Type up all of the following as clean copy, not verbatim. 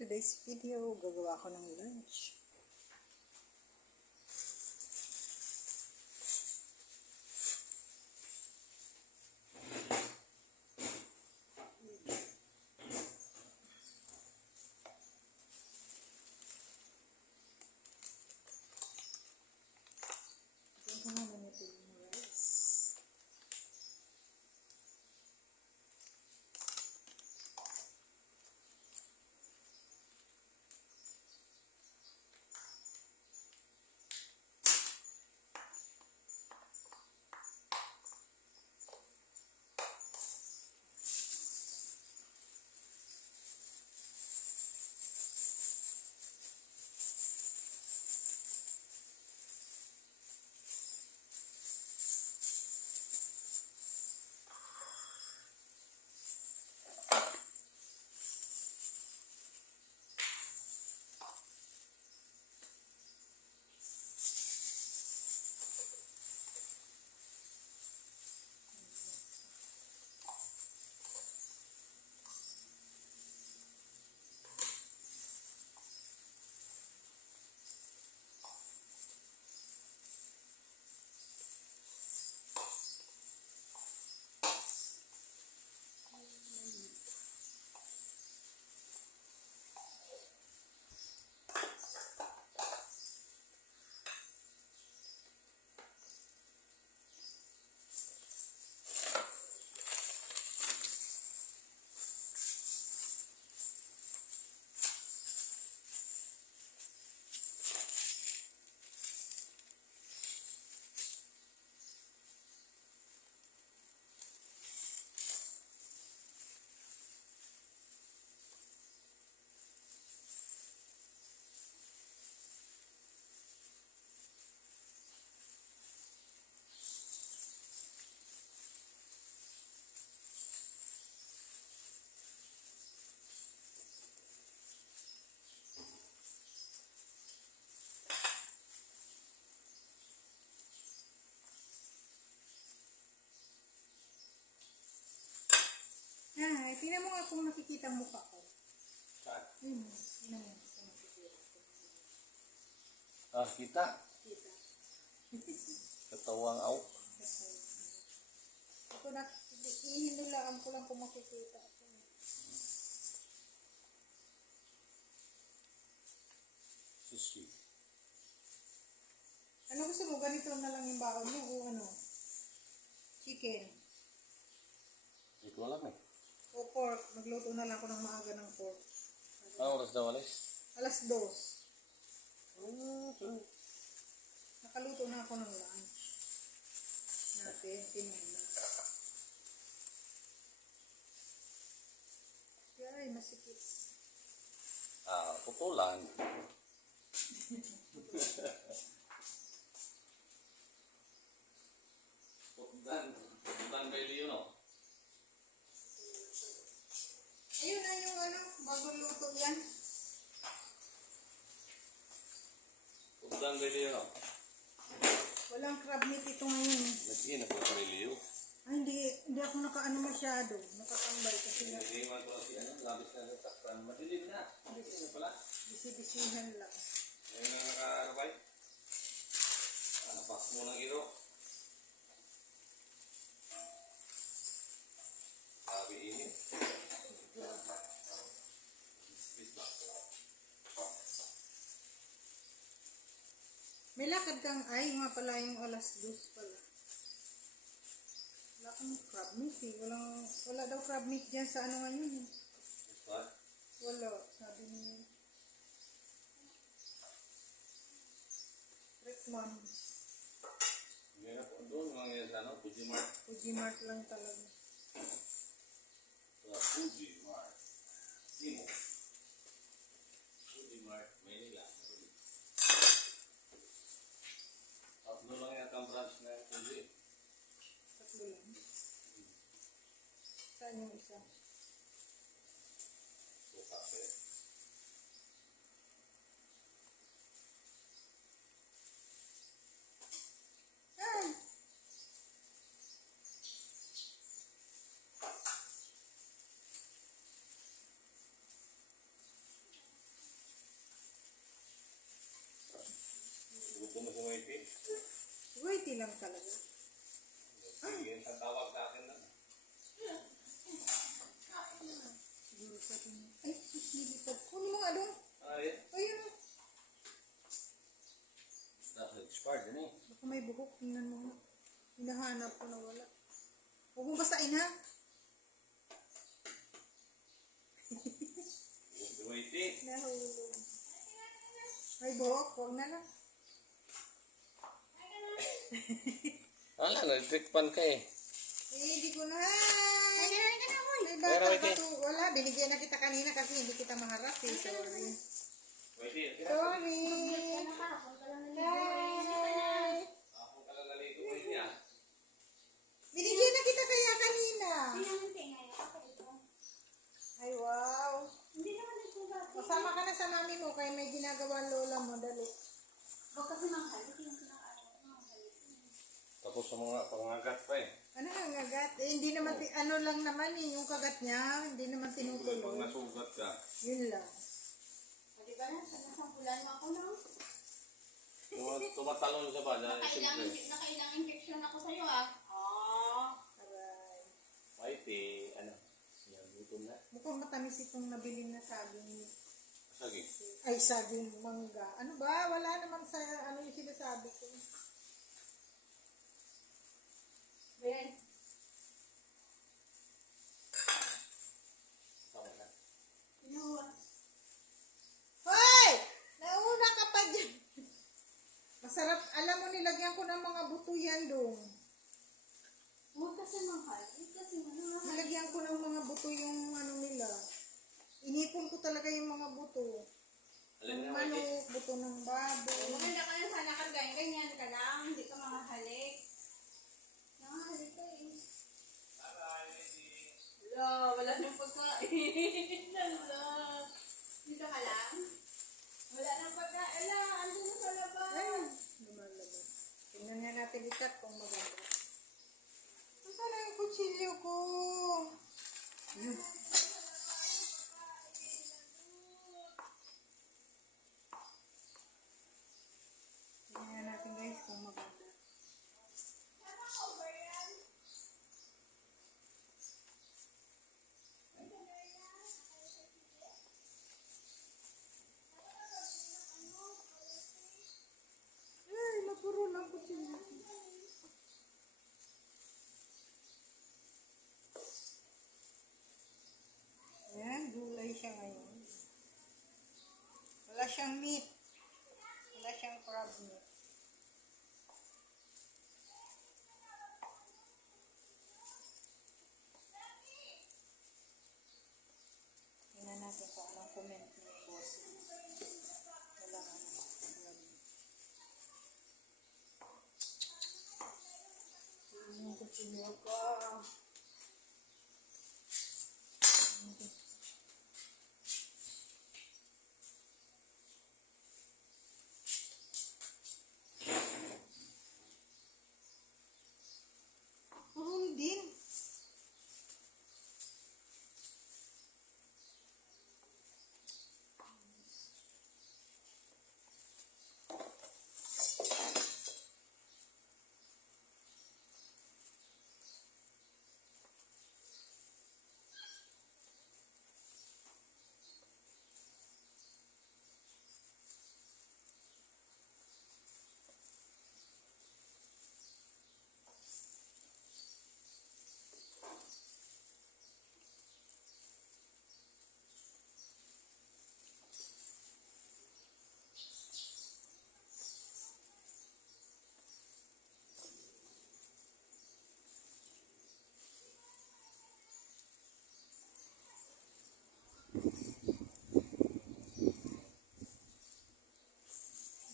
Today's video, gagawa ko ng lunch. Ito ko naman ito yung rice. Tingnan mo nga kung nakikita ang mukha ko. Saan? Tingnan mo kung nakikita. Kita. Kita. Katawang aw. Ako na, ihinulaan ko lang kung makikita. Sushi. Ano gusto mo? Ganito na lang yung baon mo o ano? Chicken. Hindi ko alam eh. O pork. Magluto na lang ako ng maaga ng pork. Anong oras daw alis? Alas 2. Nakaluto na ako ng lunch. Natin, tinuna. Ay, masikip. Putulan. Putulan ba yun no? Ayun na yung ano, bagong luto yan. Putulan ba yun no? Walang crab meat ito ngayon. Nag-iinap ko sa reliyo. Ay, hindi ako nakaano masyado. Nakatambay kasi na Nag-iinap ko si labis na sa takpan. Madilim na. Madilim na pala. bisi-bisihan lang. Ngayon na nakarabay. Napak mo ng iro. Sabi init. May lakad kang ay, nga pala yung alas 2 pala. Wala kang crab meat eh. Wala daw crab meat dyan sa ano ngayon eh. What? Wala, sabi niya. Rickman. Hindi na po doon. Mga sa ano, Fuji Mart. Fuji Mart lang talaga. Sa Fuji Mart. Simo. Fuji Mart, Manila. Tatlo lang yata ang branch na yung Fuji. Tatlo lang. Saan yung isa? So, kape. Ay! konti lang talaga. Sige, sa tawag sa akin lang. Siguro sa akin. Ay, susilipat. Kunin mo nga doon. Ayun. Ayun o. That's expired, din eh. Baka may buhok. Tingnan mo nga. Hinahanap ko na wala. Huwag mong basain ha. Wait eh. Nahulog. May buhok. Huwag na lang. Wala, nag-trick pan ka eh. Hindi ko na. May Pero, bata wait, pa to. Wala. Binigyan na kita kanina kasi hindi kita maharap eh. Sorry. Wait eh. Sorry. Hi. Ako ka lang nalito ko yun yan. Binigyan na kita kaya kanina. Ay, wow. Kasama ka na sa mami mo kaya may ginagawa lola mo. Dali. Tapos sa mga pangagat pa eh. Ano ang agat? Eh, hindi naman, ano lang naman eh, yung kagat niya, hindi naman Pag tinutuloy. nasugat ka. Yun lang. Tumatalon siya ba? Nakailang injection ako sa'yo ah. Aray. Wait eh. Ano? Yan, gutom na. Mukhang matamis itong nabili na saging. Sige. Ay, saging mangga. Ano ba? Wala naman sa, ano yung sinasabi ko. Ben, Tama na. Hoy! Nauna ka pa dyan. Masarap. Alam mo, nilagyan ko ng mga buto yan doon. huwag kasi mahal. Kasi mahal. Nilagyan ko ng mga buto yung ano nila. Inipon ko talaga yung mga buto. Alam Ng mo na, wait eh. manok, buto ng baboy. Maganda ka na sana kang ganyan ka lang. Hindi ka makahalik. Nakahalik ka eh. Wala nang pagkain. Wala. Dito ka lang? Wala nang pagkain. Andun na sa labas. Ay, lumalabas. Tingnan nga natin ikat kung maganda. Nasaan na yung kutsilyo ko? Ayun. Tingnan natin guys kung maganda. Ay, napuro ng kutsilyo ko. Ayan, gulay siya ngayon. Wala siyang meat. Wala siyang crab meat. Tingnan natin kung anong comment ni boss. Wala ano. Crab meat. Yung kutsilyo ko. Purong din.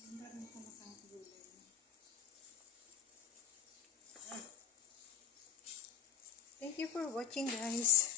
Ganda rin pala kang gulay mo. Thank you for watching guys.